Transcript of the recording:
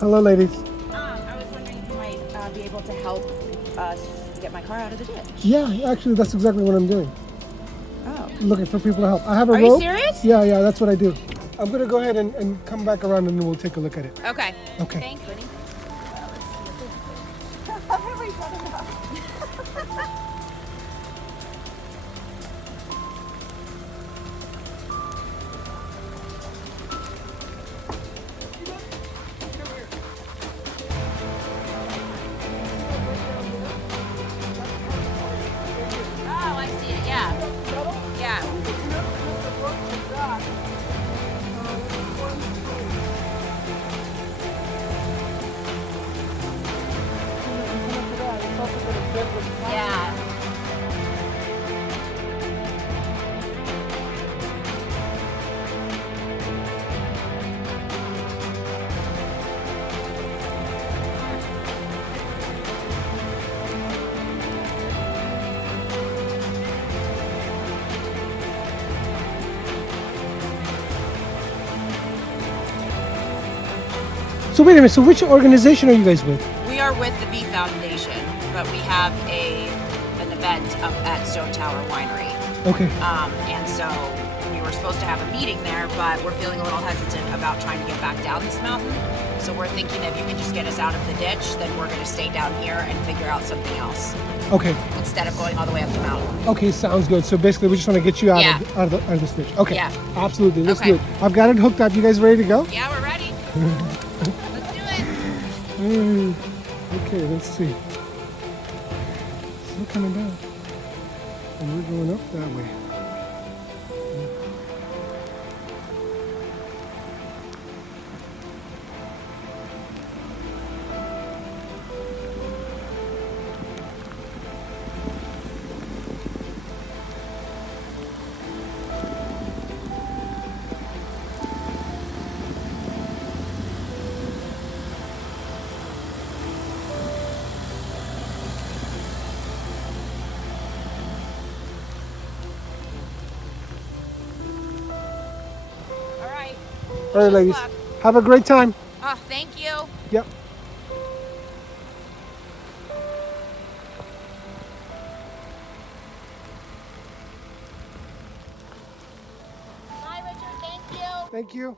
Hello, ladies. I was wondering if you might be able to help us get my car out of the ditch. Yeah, actually, that's exactly what I'm doing. Oh. Looking for people to help. I have a Are rope. you serious? Yeah, that's what I do. I'm gonna go ahead and come back around and then we'll take a look at it. Okay. Okay. Thanks, Winnie. Oh, I see it. Yeah. Yeah. Yeah. So wait a minute. So which organization are you guys with? We are with the Bee Foundation, but we have an event up at Stone Tower Winery. Okay. And so we were supposed to have a meeting there, but we're feeling a little hesitant about trying to get back down this mountain. So we're thinking if you can just get us out of the ditch, then we're going to stay down here and figure out something else Okay. instead of going all the way up the mountain. Okay. Sounds good. So basically, we just want to get you out Yeah. of the switch. Okay. Yeah. Absolutely. Let's Okay. do it. I've got it hooked up. You guys ready to go? Yeah, we're ready. Let's do it. Okay. Let's see. Still coming down, and we're going up that way. All right. All right, ladies. Have a great time. Oh, thank you. Yep. Bye, Richard. Thank you. Thank you.